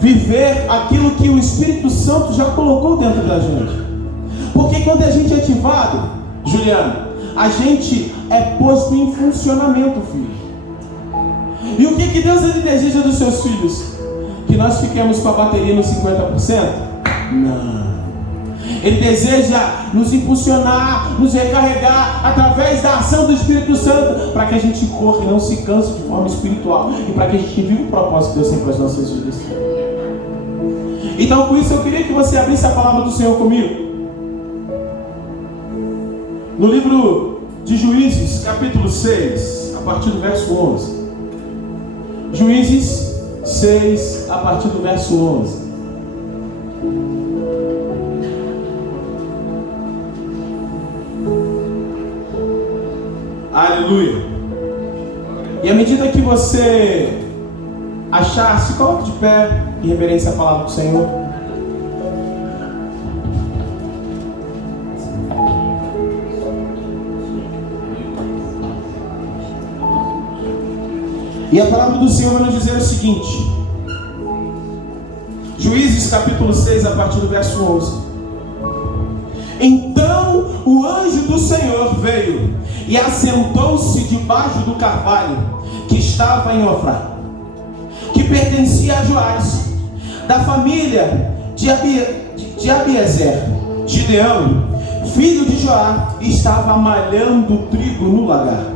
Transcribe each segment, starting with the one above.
viver aquilo que o Espírito Santo já colocou dentro da gente. Porque quando a gente é ativado, Juliano, a gente é posto em funcionamento, filho. E o que Deus deseja dos seus filhos? Que nós fiquemos com a bateria nos 50%? Não. Ele deseja nos impulsionar, nos recarregar através da ação do Espírito Santo, para que a gente corra e não se canse de forma espiritual, e para que a gente viva o propósito que Deus tem para as nossas vidas. Então, com isso, eu queria que você abrisse a palavra do Senhor comigo. No livro de Juízes, capítulo 6, a partir do verso 11. Juízes 6, a partir do verso 11. Aleluia. E à medida que você achar, se coloque de pé em reverência à palavra do Senhor. E a palavra do Senhor vai nos dizer o seguinte: Juízes capítulo 6, a partir do verso 11. Então o anjo do Senhor veio e assentou-se debaixo do carvalho que estava em Ofrá, que pertencia a Joás, da família de Abiezer. Gideão, filho de Joá, estava malhando trigo no lagar.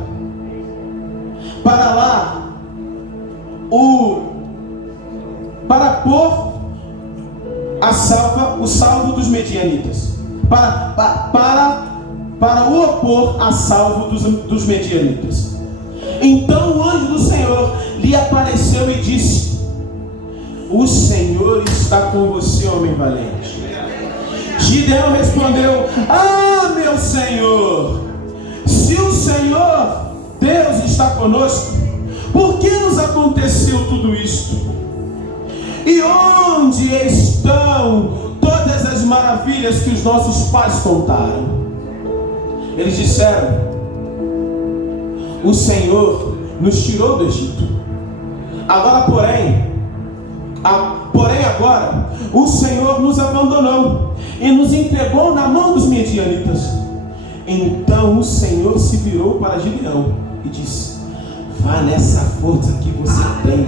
Para pôr o salvo dos medianitas, para o opor a salvo dos medianitas. Então o anjo do Senhor lhe apareceu e disse: o Senhor está com você, homem valente. Gideão respondeu: ah, meu Senhor, se o Senhor Deus está conosco, por que nos aconteceu tudo isto? E onde estão todas as maravilhas que os nossos pais contaram? Eles disseram: o Senhor nos tirou do Egito. Porém agora o Senhor nos abandonou e nos entregou na mão dos medianitas. Então o Senhor se virou para Gideão e disse: vá nessa força que você tem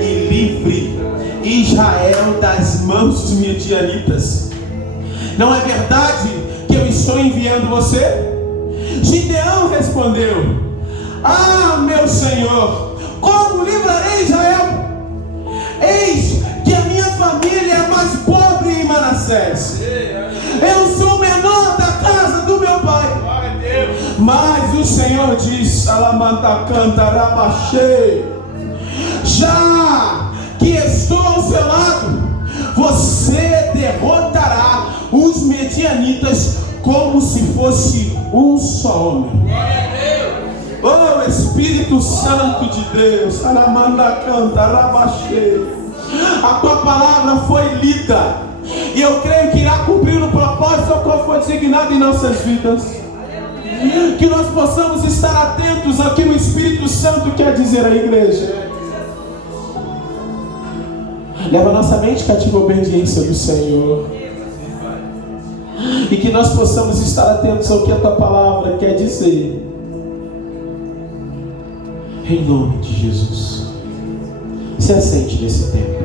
e livre Israel das mãos dos medianitas. Não é verdade que eu estou enviando você? Gideão respondeu: ah, meu Senhor, como livrarei Israel? Eis que a minha família é mais pobre em Manassés. Eu sou o menor da casa do meu pai. Mas o Senhor diz: Alamanta canta rabaxê, já que estou ao seu lado, você derrotará os medianitas como se fosse um só homem. Oh, Espírito Santo de Deus, Alamanda canta rabaxê, a tua palavra foi lida e eu creio que irá cumprir o propósito ao qual foi designado em nossas vidas. Que nós possamos estar atentos ao que o Espírito Santo quer dizer à igreja. Leva nossa mente cativa à obediência do Senhor. E que nós possamos estar atentos ao que a tua palavra quer dizer. Em nome de Jesus. Se assente nesse tempo.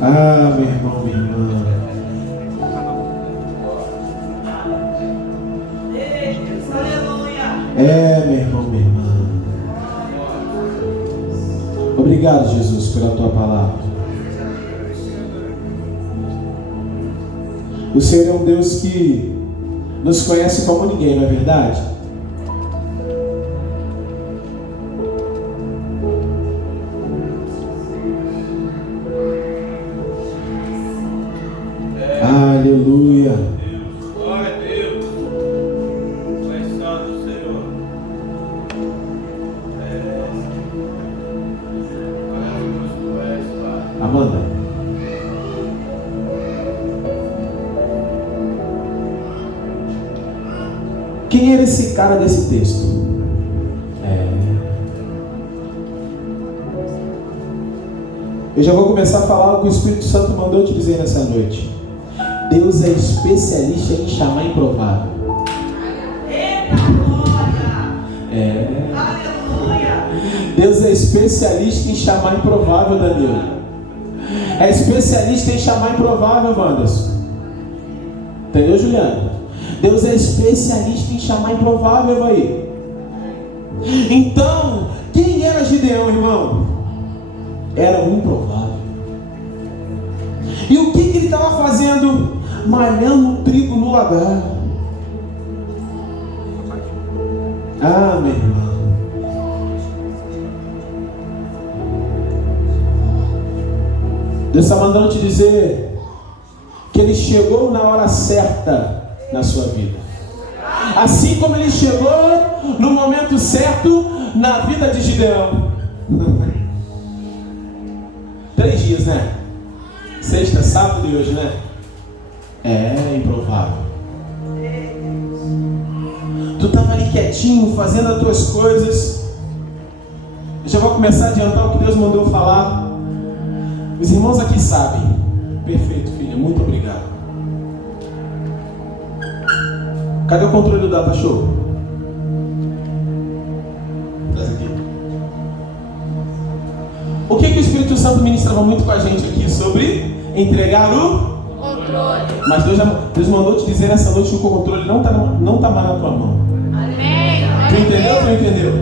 Ah, meu irmão, minha irmã. É, meu irmão, minha irmã. Obrigado, Jesus, pela tua palavra. O Senhor é um Deus que nos conhece como ninguém, não é verdade? Aleluia. Glória a Deus. Louvado o Senhor. Amanda. Quem era esse cara desse texto? Eu já vou começar a falar o que o Espírito Santo mandou te dizer nessa noite. Deus é especialista em chamar improvável. Deus é especialista em chamar improvável, Danilo. É especialista em chamar improvável, Wanderson. Entendeu, Juliano? Deus é especialista em chamar improvável aí. Então, quem era Gideão, irmão? Era um improvável. E o que ele estava fazendo? Malhando trigo no lagar. Ah, meu irmão. Deus está mandando te dizer que Ele chegou na hora certa na sua vida. Assim como Ele chegou no momento certo na vida de Gideão. 3 dias, né? Sexta, sábado e hoje, né? É improvável. Tu estava ali quietinho, fazendo as tuas coisas. Eu já vou começar a adiantar o que Deus mandou falar. Os irmãos aqui sabem. Perfeito, filha, muito obrigado. Cadê o controle do data show? Traz aqui. O que o Espírito Santo ministrava muito com a gente aqui sobre entregar o controle. Mas Deus mandou te dizer nessa noite que o controle não tá mais na tua mão. Amém. Tu entendeu? Tu entendeu?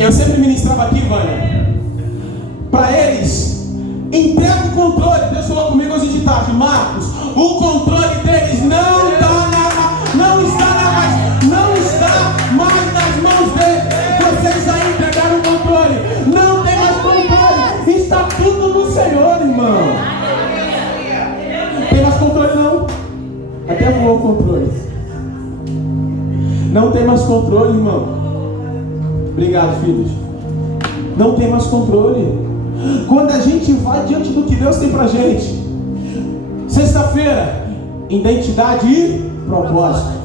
Eu sempre ministrava aqui, Vânia, para eles, entrega o controle. Deus falou comigo hoje de tarde, Marcos, o controle deles não está mais nas mãos deles. Vocês já entregaram o controle. Não tem mais controle. Está tudo no Senhor, irmão. Tem mais controle não? Até voou o controle. Não tem mais controle, irmão. Obrigado, filhos. Não tem mais controle. Quando a gente vai diante do que Deus tem pra gente. Sexta-feira, identidade e propósito.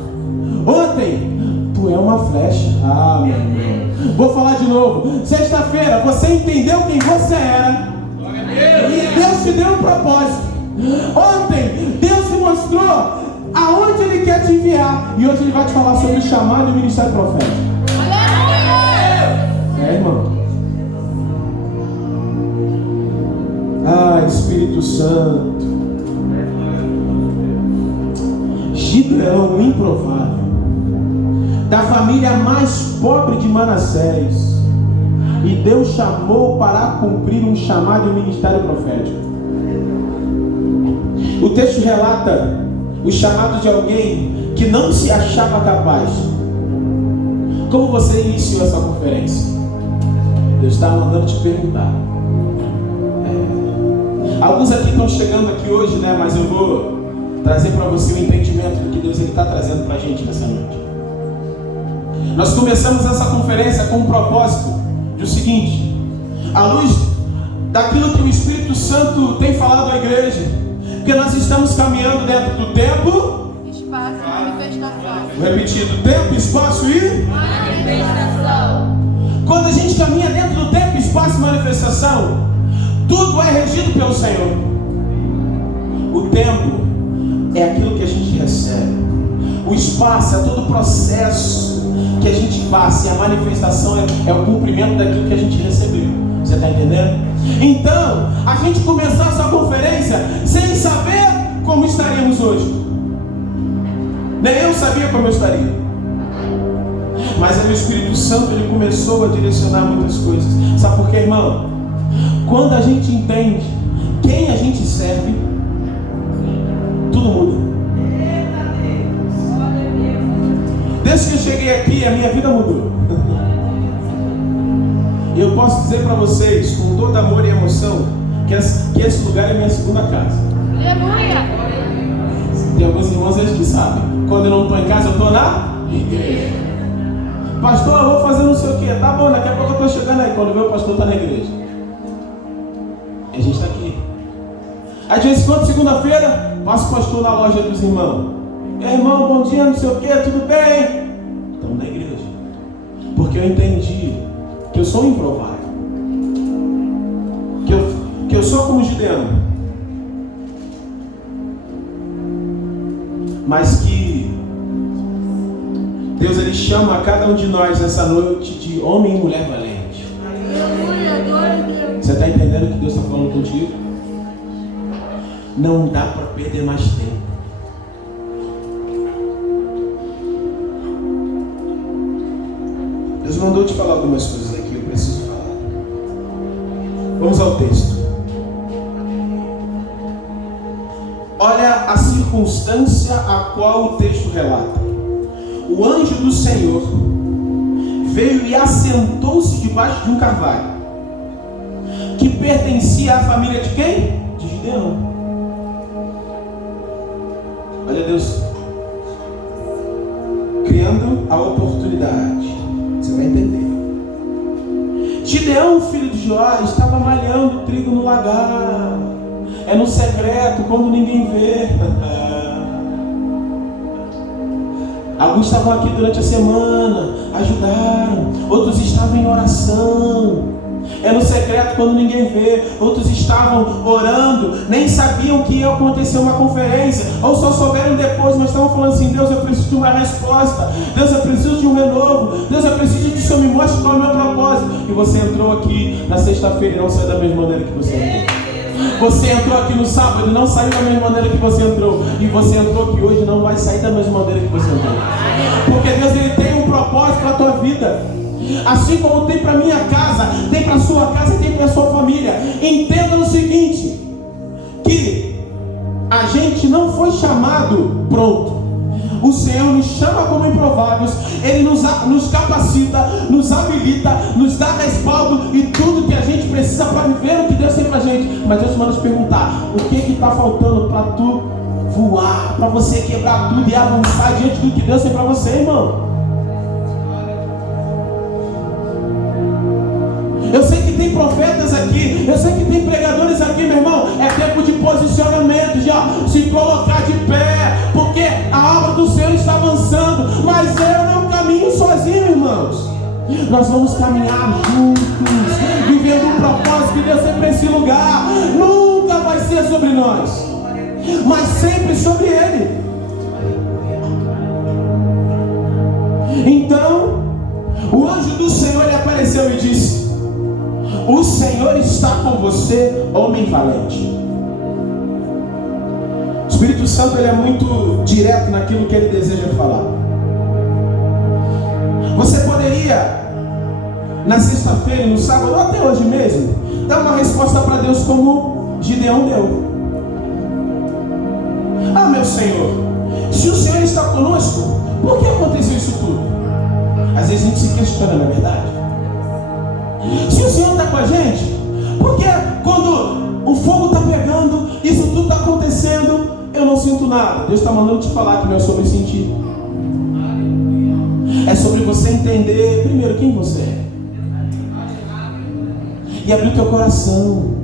Ontem, tu é uma flecha. Ah, meu irmão. Vou falar de novo. Sexta-feira, você entendeu quem você era. E Deus te deu um propósito. Ontem, Deus te mostrou aonde Ele quer te enviar. E hoje Ele vai te falar sobre o chamado e o ministério profético. Irmão. Ah, Espírito Santo. Gideão, improvável, da família mais pobre de Manassés, e Deus chamou para cumprir um chamado e um ministério profético. O texto relata o chamado de alguém que não se achava capaz. Como você iniciou essa conferência? Deus está mandando te perguntar. Alguns aqui estão chegando aqui hoje, né? Mas eu vou trazer para você o entendimento do que Deus está trazendo para a gente nessa noite. Nós começamos essa conferência com um propósito de o seguinte: à luz daquilo que o Espírito Santo tem falado à igreja, porque nós estamos caminhando dentro do tempo, espaço e manifestação. Vou repetir, do tempo, espaço e manifestação. Quando a gente caminha dentro do tempo, espaço e manifestação, tudo é regido pelo Senhor. O tempo é aquilo que a gente recebe. O espaço é todo o processo que a gente passa. E a manifestação é o cumprimento daquilo que a gente recebeu. Você está entendendo? Então, a gente começou essa conferência sem saber como estaríamos hoje. Nem eu sabia como eu estaria. Mas aí o Espírito Santo, ele começou a direcionar muitas coisas. Sabe por quê, irmão? Quando a gente entende quem a gente serve, tudo muda. Desde que eu cheguei aqui, a minha vida mudou. E eu posso dizer para vocês, com todo amor e emoção, que esse lugar é minha segunda casa. Aleluia! Tem alguns irmãos eles que sabem. Quando eu não estou em casa, eu estou na igreja. Pastor, eu vou fazer não sei o que. Tá bom, daqui a pouco eu estou chegando aí. Quando vê, o pastor está na igreja. E a gente está aqui. Aí de vez em quando, segunda-feira, passa o pastor na loja dos irmãos. Irmão, bom dia, não sei o que, tudo bem? Porque eu entendi que eu sou um improvável. Que eu sou como Gideão. Mas que Deus, Ele chama a cada um de nós essa noite de homem e mulher valente. Você está entendendo o que Deus está falando contigo? Não dá para perder mais tempo. Deus mandou te falar algumas coisas aqui, eu preciso falar. Vamos ao texto. Olha a circunstância a qual o texto relata. O anjo do Senhor veio e assentou-se debaixo de um carvalho, que pertencia à família de quem? De Gideão. Olha Deus criando a oportunidade. Você vai entender. Gideão, filho de Joás, estava malhando trigo no lagar. É no secreto, quando ninguém vê. Alguns estavam aqui durante a semana, ajudaram. Outros estavam em oração. É no secreto, quando ninguém vê. Outros estavam orando, nem sabiam que ia acontecer uma conferência, ou só souberam depois, mas estavam falando assim: Deus, eu preciso de uma resposta. Deus, eu preciso de um renovo. Deus, eu preciso que o Senhor me mostre qual é o meu propósito. E você entrou aqui na sexta-feira e não saiu da mesma maneira que você entrou. Você entrou aqui no sábado e não saiu da mesma maneira que você entrou. E você entrou aqui hoje e não vai sair da mesma maneira que você entrou. Porque Deus, Ele tem um propósito para a tua vida. Assim como tem para minha casa, tem para a sua casa, tem para a sua família. Entenda o seguinte, que a gente não foi chamado pronto. O Senhor nos chama como improváveis. Ele nos capacita, nos habilita, nos dá respaldo e tudo que a gente precisa para viver o que Deus tem para a gente. Mas Deus manda te perguntar: o que está faltando para tu voar, para você quebrar tudo e avançar diante do que Deus tem para você, irmão? Eu sei que tem profetas aqui, eu sei que tem pregadores aqui, meu irmão. É tempo de posicionamento, já se colocar de pé, porque a obra do Senhor está avançando. Mas eu não caminho sozinho, irmãos. Nós vamos caminhar juntos, vivendo um propósito que Deus tem para esse lugar. Nunca vai ser sobre nós, mas sempre sobre Ele. Então, o anjo do Senhor, ele apareceu e disse: o Senhor está com você, homem valente. O Espírito Santo, ele é muito direto naquilo que ele deseja falar. Você poderia, na sexta-feira e no sábado, ou até hoje mesmo, dar uma resposta para Deus como Gideão deu. Ah, meu Senhor, se o Senhor está conosco, por que aconteceu isso tudo? Às vezes a gente se questiona, não é verdade? Se o Senhor está com a gente, por que quando o fogo está pegando, isso tudo está acontecendo, eu não sinto nada? Deus está mandando te falar que não é sobre sentir. É sobre você entender primeiro quem você é e abrir o teu coração,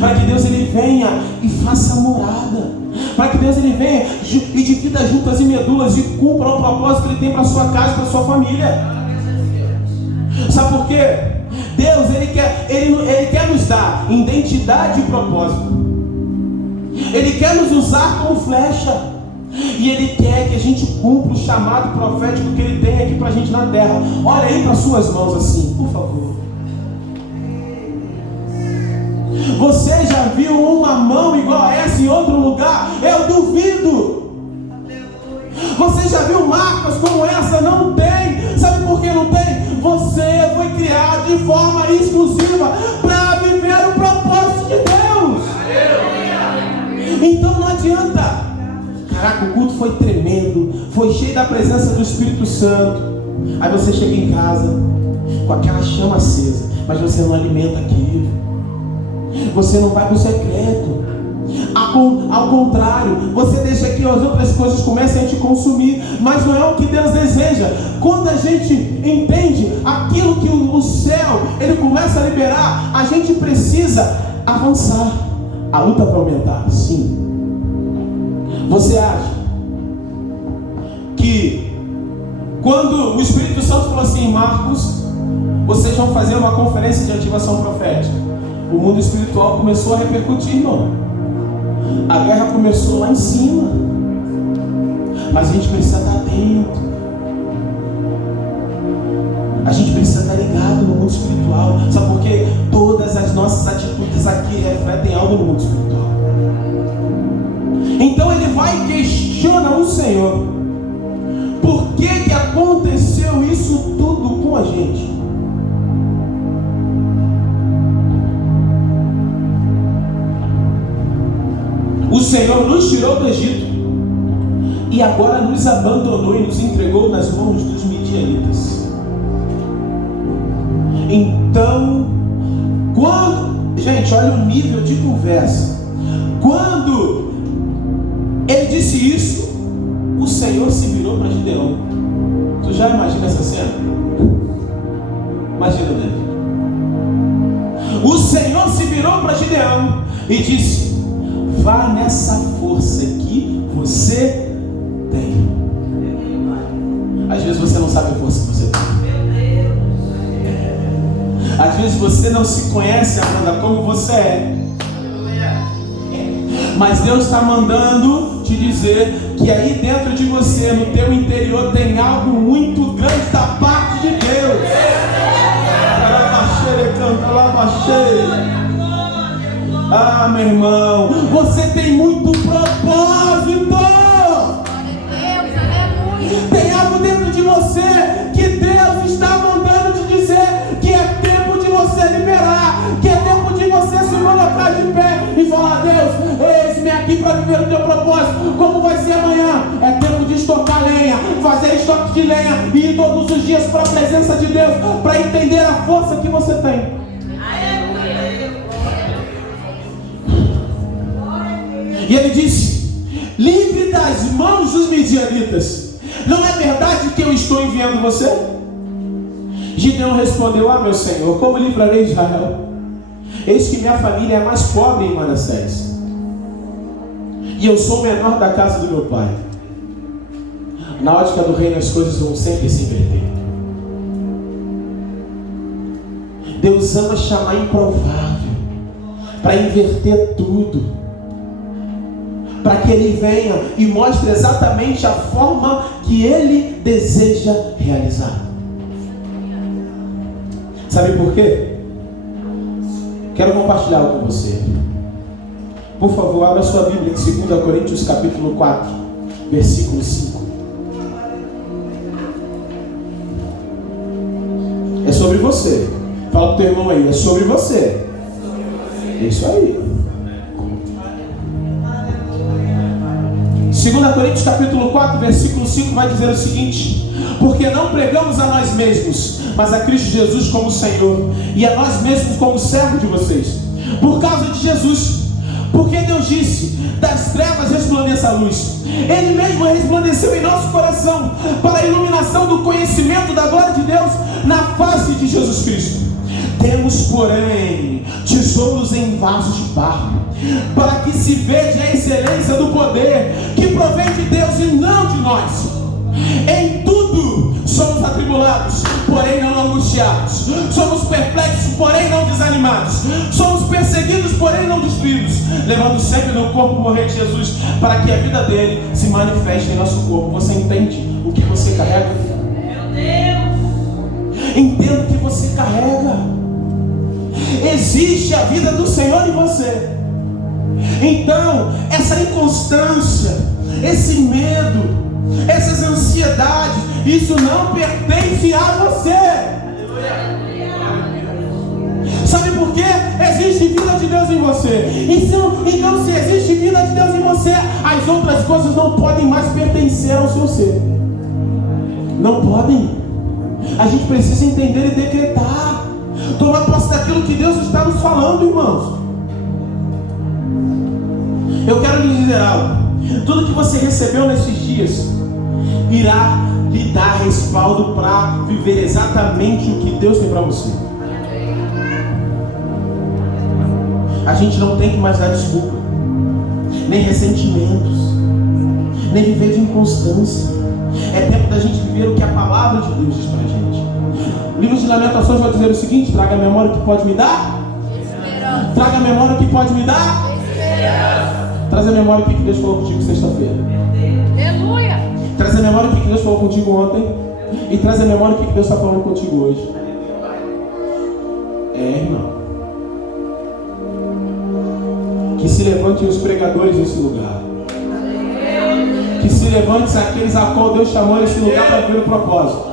para que Deus, ele venha e faça morada, para que Deus, ele venha e divida juntas e medulas e cumpra o propósito que ele tem para a sua casa, para a sua família. Sabe por quê? Deus, ele quer nos dar identidade e propósito. Ele quer nos usar como flecha. E Ele quer que a gente cumpra o chamado profético que Ele tem aqui pra gente na terra. Olha aí para suas mãos assim, por favor. Você já viu uma mão igual a essa em outro lugar? Eu duvido. Você já viu marcas como essa? Não tem. Sabe por que não tem? Você foi criado de forma exclusiva para viver o propósito de Deus. Então não adianta. Caraca, o culto foi tremendo, foi cheio da presença do Espírito Santo. Aí você chega em casa com aquela chama acesa, mas você não alimenta aquilo. Você não vai para o secreto. Ao contrário, você deixa que as outras coisas comecem a te consumir, mas não é o que Deus deseja. Quando a gente entende aquilo que o céu, ele começa a liberar, a gente precisa avançar. A luta vai aumentar, sim. Você acha que Quando o Espírito Santo falou assim: Marcos, vocês vão fazer uma conferência de ativação profética, o mundo espiritual começou a repercutir, irmão. A guerra começou lá em cima, mas a gente precisa estar atento. A gente precisa estar ligado no mundo espiritual. Sabe por quê? Todas as nossas atitudes aqui refletem algo no mundo espiritual. Então ele vai e questiona o Senhor: por que aconteceu isso tudo com a gente? O Senhor nos tirou do Egito e agora nos abandonou e nos entregou nas mãos dos midianitas. Então, gente, olha o nível de conversa. Quando ele disse isso, o Senhor se virou para Gideão. Tu já imagina essa cena? Imagina, Davi. O Senhor se virou para Gideão e disse: vá nessa força que você tem. Às vezes você não sabe a força que você tem. Às vezes você não se conhece, Amanda, como você é. Mas Deus está mandando te dizer que aí dentro de você, no teu interior, tem algo muito grande da parte de Deus. Ah, meu irmão, você tem muito propósito. Tem algo dentro de você que Deus está mandando te dizer que é tempo de você liberar, que é tempo de você se colocar de pé e falar: Deus, eis-me aqui para viver o teu propósito. Como vai ser amanhã? É tempo de estocar lenha, fazer estoque de lenha e ir todos os dias para a presença de Deus, para entender a força que você tem. E ele disse: livre das mãos dos midianitas. Não é verdade que eu estou enviando você? Gideão respondeu: ah, meu Senhor, como livrarei Israel? Eis que minha família é mais pobre em Manassés, e eu sou o menor da casa do meu pai. Na ótica do reino, as coisas vão sempre se inverter. Deus ama chamar improvável para inverter tudo, para que Ele venha e mostre exatamente a forma que Ele deseja realizar. Sabe por quê? Quero compartilhar algo com você. Por favor, abra sua Bíblia em 2 Coríntios capítulo 4, versículo 5. É sobre você. Fala para o teu irmão aí: é sobre você. É isso aí. 2 Coríntios capítulo 4, versículo 5 vai dizer o seguinte: porque não pregamos a nós mesmos, mas a Cristo Jesus como Senhor, e a nós mesmos como servo de vocês, por causa de Jesus. Porque Deus disse: das trevas resplandeça a luz. Ele mesmo resplandeceu em nosso coração para a iluminação do conhecimento da glória de Deus na face de Jesus Cristo. Temos, porém, tesouros em vasos de barro, para que se veja a excelência do poder que provém de Deus e não de nós. Em tudo somos atribulados, porém não angustiados. Somos perplexos, porém não desanimados. Somos perseguidos, porém não destruídos, levando sempre no corpo o morrer de Jesus, para que a vida dele se manifeste em nosso corpo. Você entende o que você carrega? Meu Deus! Entenda o que você carrega. Existe a vida do Senhor em você. Então, essa inconstância, esse medo, essas ansiedades, isso não pertence a você. Sabe por quê? Existe vida de Deus em você. Então, se existe vida de Deus em você, as outras coisas não podem mais pertencer ao seu ser. Não podem. A gente precisa entender e decretar, tomar posse daquilo que Deus está nos falando, irmãos. Eu quero lhe dizer algo: tudo que você recebeu nesses dias irá lhe dar respaldo para viver exatamente o que Deus tem para você. A gente não tem que mais dar desculpa, nem ressentimentos, nem viver de inconstância. É tempo da gente viver o que a palavra de Deus diz pra gente. O livro de Lamentações vai dizer o seguinte: traga a memória o que pode me dar. Esperança. Traga a memória o que pode me dar. Esperança. Traz a memória o que Deus falou contigo sexta-feira. Aleluia. Traz a memória o que Deus falou contigo ontem. E traz a memória o que Deus está falando contigo hoje. Irmão. Que se levantem os pregadores nesse lugar. Que se levantem aqueles a qual Deus chamou nesse lugar para ver o propósito.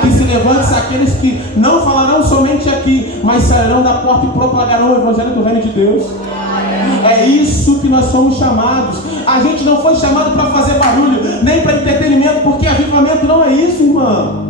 Que se levantem aqueles que não falarão somente aqui, mas sairão da porta e propagarão o evangelho do reino de Deus. É isso que nós somos chamados. A gente não foi chamado para fazer barulho, nem para entretenimento, porque avivamento não é isso, irmão.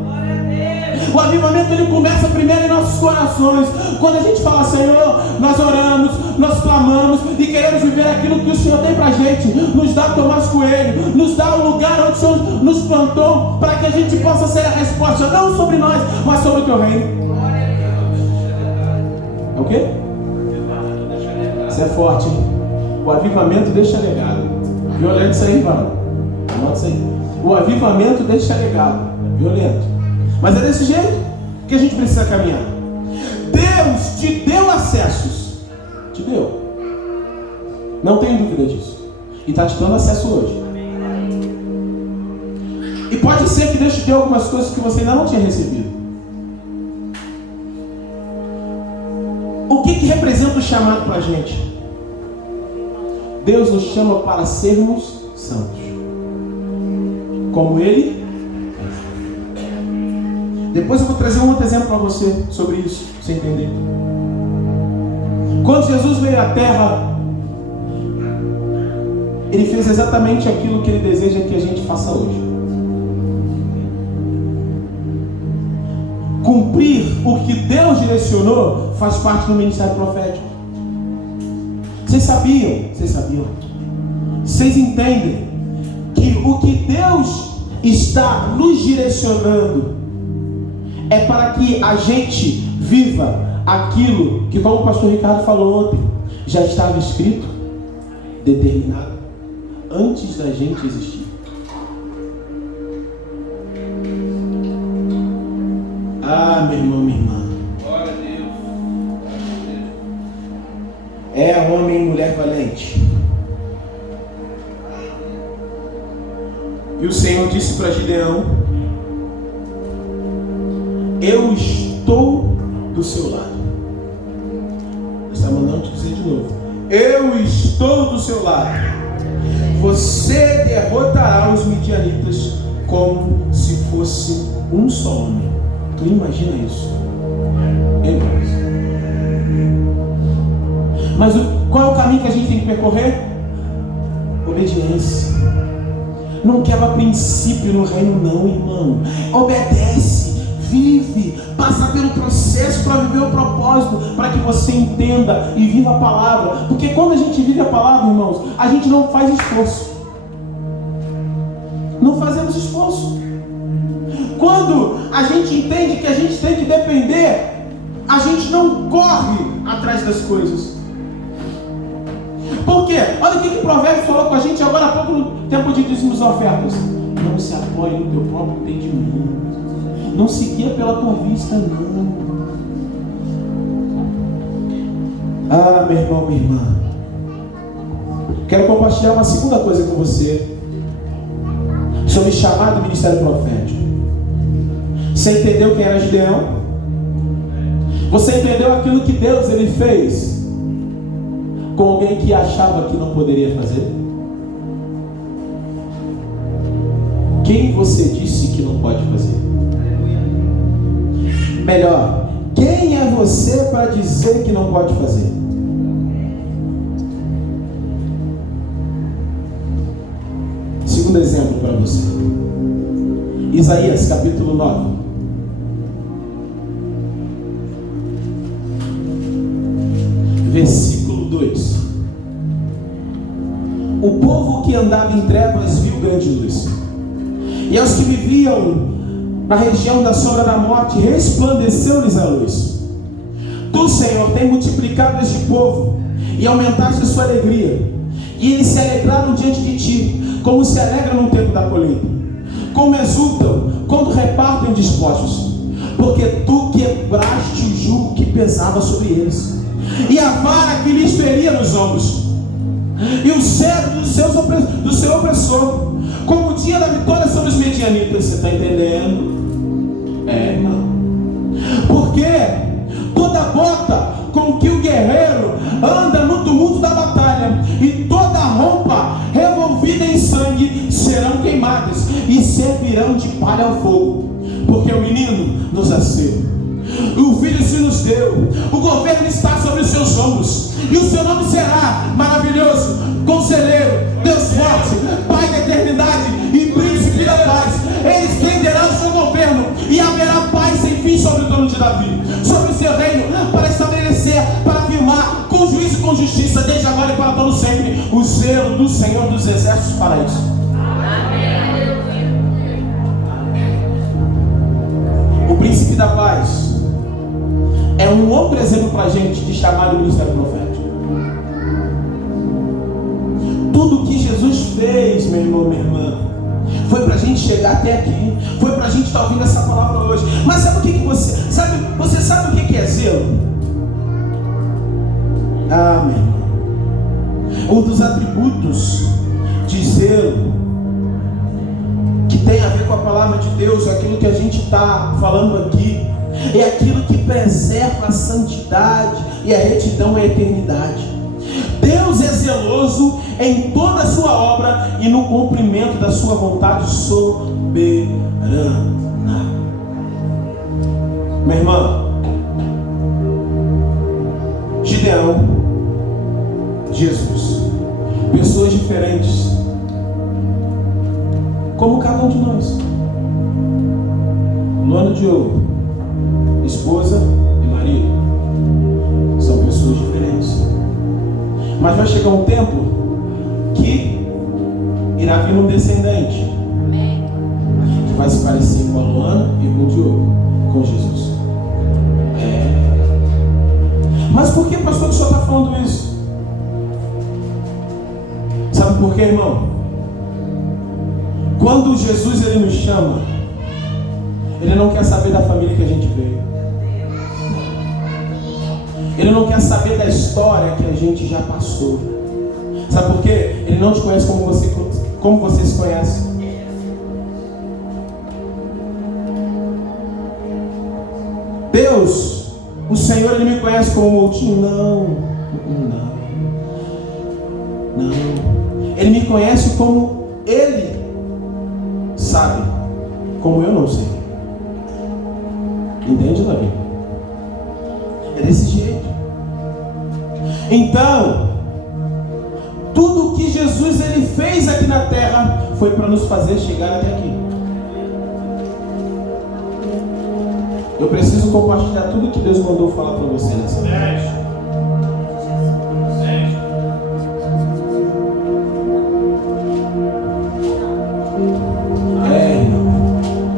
O avivamento ele começa primeiro em nossos corações. Quando a gente fala: Senhor, nós oramos, nós clamamos e queremos viver aquilo que o Senhor tem pra gente. Nos dá Tomás Coelho, nos dá o lugar onde o Senhor nos plantou, para que a gente possa ser a resposta, não sobre nós, mas sobre o teu reino. É o quê? Isso é forte, hein? O avivamento deixa legado. Violento isso aí, irmão. Anota isso aí. O avivamento deixa legado. Violento. Mas é desse jeito que a gente precisa caminhar. Deus te deu acessos. Te deu. Não tenho dúvida disso. E está te dando acesso hoje. E pode ser que Deus te deu algumas coisas que você ainda não tinha recebido. O que representa o chamado para a gente? Deus nos chama para sermos santos, como Ele é. Depois eu vou trazer um outro exemplo para você sobre isso, para você entender. Quando Jesus veio à Terra, Ele fez exatamente aquilo que Ele deseja que a gente faça hoje. Cumprir o que Deus direcionou faz parte do ministério profético. Vocês sabiam? Vocês entendem que o que Deus está nos direcionando é para que a gente viva aquilo que, como o pastor Ricardo falou ontem, já estava escrito, determinado, antes da gente existir. Ah, meu irmão, minha irmã. Glória a Deus. É homem e mulher valente. E o Senhor disse para Gideão: eu estou do seu lado. Ele está mandando te dizer de novo: eu estou do seu lado. Você derrotará os midianitas como se fosse um só homem. Tu imagina isso? Mas qual é o caminho que a gente tem que percorrer? Obediência. Não quebra princípio no reino não, irmão. Obedece, vive, passa pelo processo para viver o propósito, para que você entenda e viva a palavra. Porque quando a gente vive a palavra, irmãos, a gente não faz esforço. Não fazemos esforço. Quando a gente entende que a gente tem que depender, a gente não corre atrás das coisas. Por quê? Olha o que o provérbio falou com a gente agora há pouco no tempo de dízimos e ofertas. Não se apoie no teu próprio entendimento. Não se guia pela tua vista, não. Ah, meu irmão, minha irmã. Quero compartilhar uma segunda coisa com você sobre chamado do ministério profético. Você entendeu quem era Gideão? Você entendeu aquilo que Deus ele fez com alguém que achava que não poderia fazer? Quem você disse que não pode fazer? Melhor, quem é você para dizer que não pode fazer? Segundo exemplo para você. Isaías capítulo 9. Versículo 2. O povo que andava em trevas viu grande luz, e aos que viviam na região da sombra da morte resplandeceu-lhes a luz. Tu, Senhor, tem multiplicado este povo e aumentaste a sua alegria, e eles se alegraram diante de ti, como se alegram no tempo da colheita. como exultam quando repartem despojos, porque tu quebraste o jugo que pesava sobre eles, e a vara que lhes feria nos ombros, e o cetro do seu opressor, como o dia da vitória sobre os medianitas. Você está entendendo? Irmão. Porque toda bota com que o guerreiro anda no tumulto da batalha e toda roupa revolvida em sangue serão queimadas e servirão de palha ao fogo, porque o menino nos nasceu, o filho se nos deu, o governo está sobre os seus ombros, e o seu nome será maravilhoso, conselheiro, Deus forte, Pai da eternidade e príncipe da paz. Ele estenderá o seu governo e haverá paz sem fim sobre o trono de Davi, sobre o seu reino, para estabelecer, para firmar com juízo e com justiça, desde agora e para todo sempre, o zelo do Senhor dos exércitos para isso. O príncipe da paz é um outro exemplo para a gente de chamado ministério profético. Tudo que Jesus fez, meu irmão, minha irmã, foi para a gente chegar até aqui, foi para a gente estar ouvindo essa palavra hoje. Mas sabe o que você sabe? Você sabe o que é zelo? Meu irmão, um dos atributos de zelo que tem a ver com a palavra de Deus, aquilo que a gente está falando aqui, é aquilo que preserva a santidade e a retidão à eternidade. Deus é zeloso em toda a sua obra e no cumprimento da sua vontade soberana. Meu irmão, Gideão, Jesus, pessoas diferentes, como cada um de nós. Luana de ouro, esposa e marido, são pessoas diferentes. Mas vai chegar um tempo que irá vir um descendente que vai se parecer com a Luana e com o Diogo, com Jesus. Mas por que, pastor, que o senhor está falando isso? Sabe por quê, irmão? Quando Jesus ele nos chama, ele não quer saber da família que a gente veio. Ele não quer saber da história que a gente já passou. Sabe por quê? Ele não te conhece como você se conhece. Deus, o Senhor, ele me conhece como um Moutinho? Não. Ele me conhece como Ele sabe, como eu não sei. Entende, Davi? É desse jeito. Então, tudo que Jesus ele fez aqui na terra foi para nos fazer chegar até aqui. Eu preciso compartilhar tudo que Deus mandou falar para você nessa noite.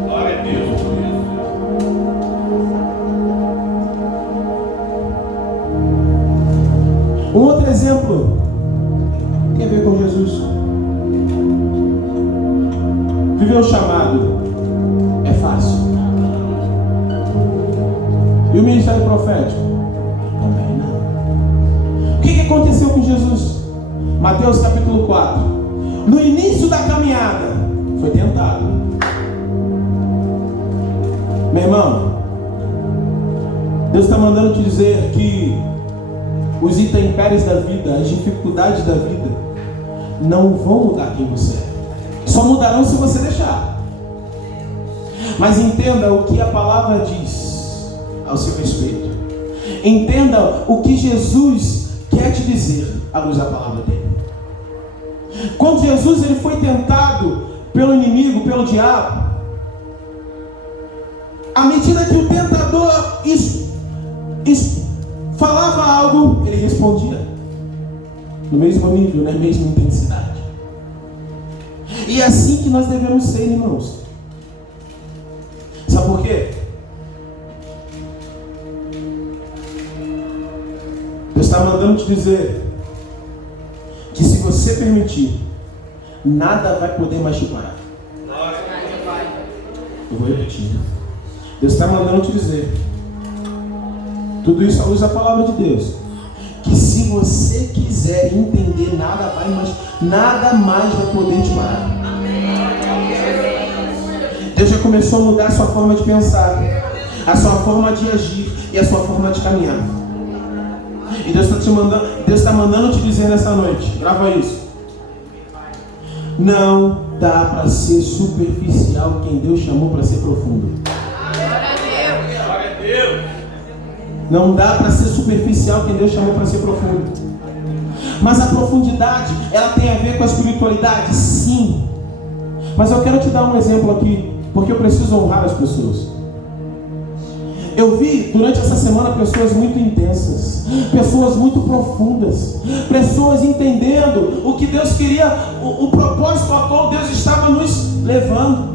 Glória a Deus. Um outro exemplo tem a ver com Jesus. Viver o chamado é fácil. E o ministério profético? Também não. O que aconteceu com Jesus? Mateus capítulo 4. No início da caminhada, foi tentado. Meu irmão, Deus está mandando te dizer que os intempéries da vida, as dificuldades da vida, não vão mudar quem você é. Só mudarão se você deixar. Mas entenda o que a palavra diz ao seu respeito. Entenda o que Jesus quer te dizer à luz da palavra dele. Quando Jesus ele foi tentado pelo inimigo, pelo diabo, à medida que o tentador falava algo, ele respondia no mesmo nível, na mesma intensidade. E é assim que nós devemos ser, irmãos. Sabe por quê? Deus está mandando te dizer que se você permitir, nada vai poder mais te parar. Eu vou repetir. Deus está mandando te dizer. Tudo isso à luz da palavra de Deus. Que se você quiser entender, nada mais vai poder te parar. Deus já começou a mudar a sua forma de pensar, a sua forma de agir e a sua forma de caminhar. E Deus está mandando te dizer nessa noite, grava isso. Não dá para ser superficial quem Deus chamou para ser profundo. Glória a Deus. Não dá para ser superficial quem Deus chamou para ser profundo. Mas a profundidade, ela tem a ver com a espiritualidade? Sim. Mas eu quero te dar um exemplo aqui, porque eu preciso honrar as pessoas. Eu vi durante essa semana pessoas muito intensas, pessoas muito profundas, pessoas entendendo o que Deus queria, o propósito ao qual Deus estava nos levando.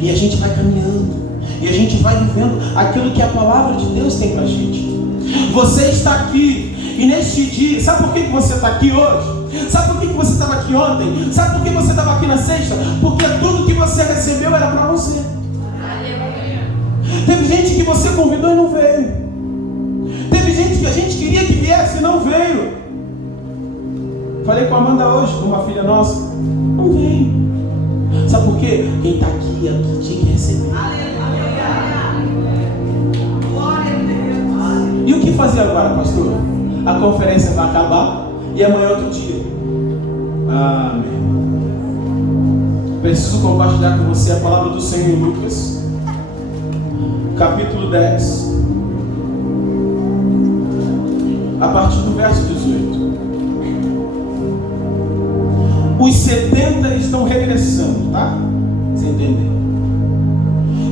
E a gente vai caminhando, e a gente vai vivendo aquilo que a palavra de Deus tem pra gente. Você está aqui, e neste dia, sabe por que você está aqui hoje? Sabe por que você estava aqui ontem? Sabe por que você estava aqui na sexta? Porque tudo que você recebeu era para você. Teve gente que você convidou e não veio. Teve gente que a gente queria que viesse e não veio. Falei com a Amanda hoje, com uma filha nossa. Não veio. Sabe por quê? Quem está aqui é o que tinha que receber. E o que fazer agora, pastor? A conferência vai acabar e amanhã é outro dia. Amém. Preciso compartilhar com você a palavra do Senhor em Lucas, capítulo 10, a partir do verso 18. Os 70 estão regressando, tá? Você entendeu?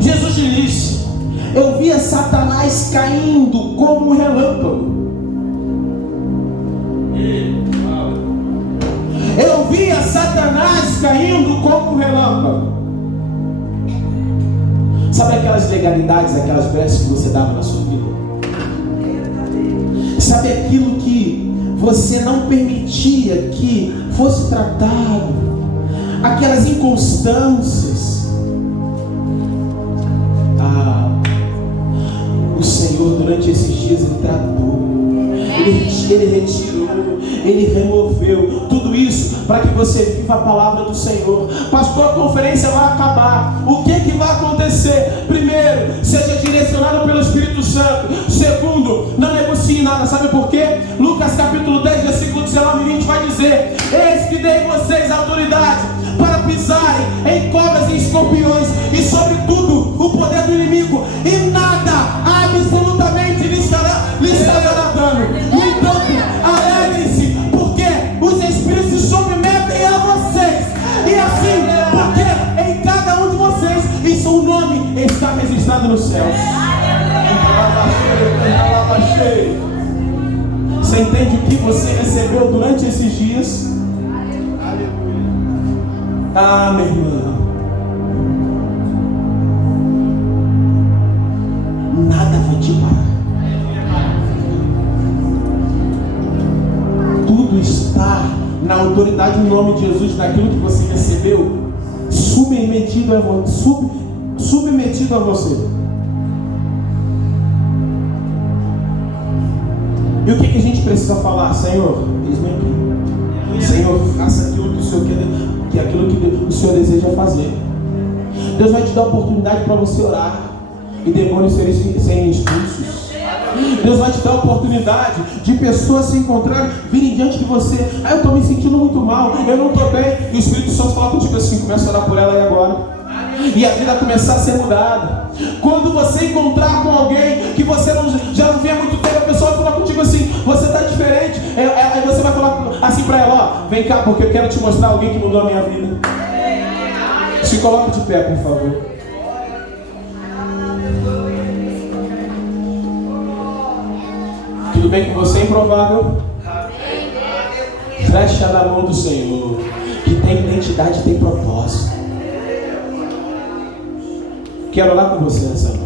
Jesus disse: eu via Satanás caindo como um relâmpago. Eu via Satanás caindo como um relâmpago. Sabe aquelas legalidades, aquelas brechas que você dava na sua vida? Sabe aquilo que você não permitia que fosse tratado? Aquelas inconstâncias. O Senhor durante esses dias Ele tratou, Ele retirou, Ele removeu tudo isso para que você viva a palavra do Senhor. Pastor, a conferência vai acabar. O que vai acontecer? Primeiro, seja direcionado pelo Espírito Santo. Segundo, não negocie nada. Sabe por quê? Lucas capítulo 10, versículo 19 e 20 vai dizer: eis que dei vocês autoridade para pisarem em cobras e escorpiões e sobre tudo o poder do inimigo, e nada, absolutamente lhes estará dano. No entanto, alegrem-se, porque os Espíritos se submetem a vocês, e assim, porque em cada um de vocês isso, o nome está registrado nos céus. Você entende o que você recebeu durante esses dias? Ah, meu irmão, nada vai te parar. Tudo está na autoridade no nome de Jesus, naquilo que você recebeu, submetido a você. E o que a gente precisa falar? Senhor, eis-me aqui. Senhor, faça aquilo que o Senhor quer, que aquilo que o Senhor deseja fazer. Deus vai te dar oportunidade para você orar e demônios serem expulsos. Deus vai te dar oportunidade de pessoas se encontrarem, virem diante de você. Eu estou me sentindo muito mal, eu não estou bem. E o Espírito Santo fala contigo assim: começa a orar por ela aí agora. E a vida começar a ser mudada. Quando você encontrar com alguém que você já não vê há muito tempo, a pessoa vai falar contigo assim: você está diferente. Aí você vai falar assim para ela: ó, vem cá, porque eu quero te mostrar alguém que mudou a minha vida. Se coloque de pé, por favor. Tudo bem com você, improvável? Flecha na mão do Senhor, que tem identidade e tem propósito. Quero orar com você nessa noite.